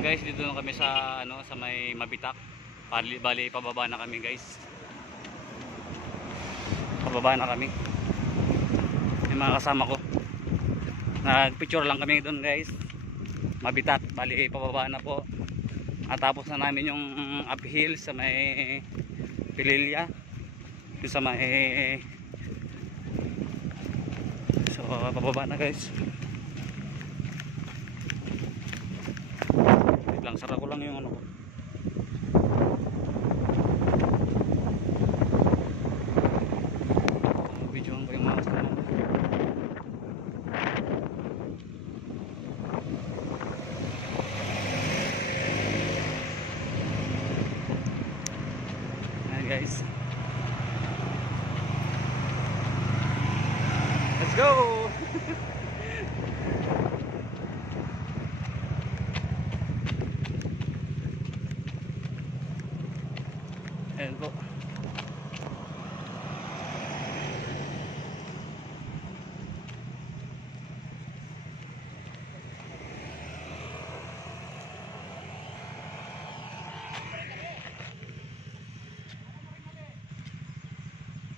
Ayun guys, dito na kami sa sa may Mabitak. Bali pababa na kami guys. Pababa na kami. Yung mga kasama ko. Nagpicture lang kami doon guys. Mabitak, bali pababa na po. At tapos na namin yung uphill sa may Pililya. Yung sa may so pababa na guys. Wait lang, sara ko lang yung ano ko. Videoan ko yung mga kasama. Ayan guys. Let's go! Ayan po.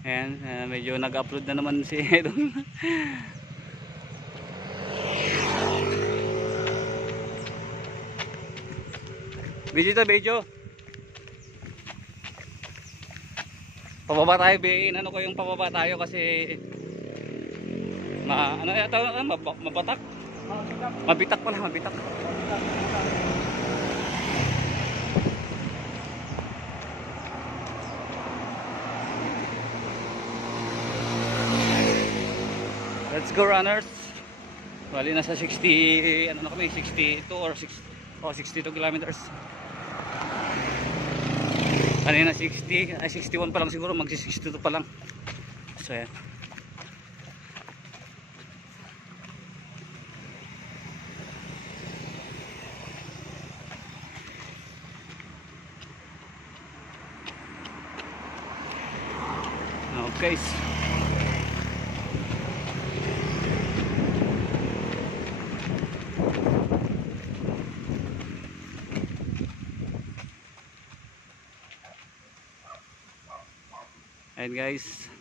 Ayan, medyo nag-upload na naman si Edon. Video. Pababa tayo, ano ko yung pababa tayo kasi mabatak. Mabitak pala, mabitak. Let's go runners. Bali nasa 60 na kami, 62 or 62 kilometers. Kanina 60, 61 pa lang siguro, magsi-62 pa lang. So yan. Okay. Ayan guys.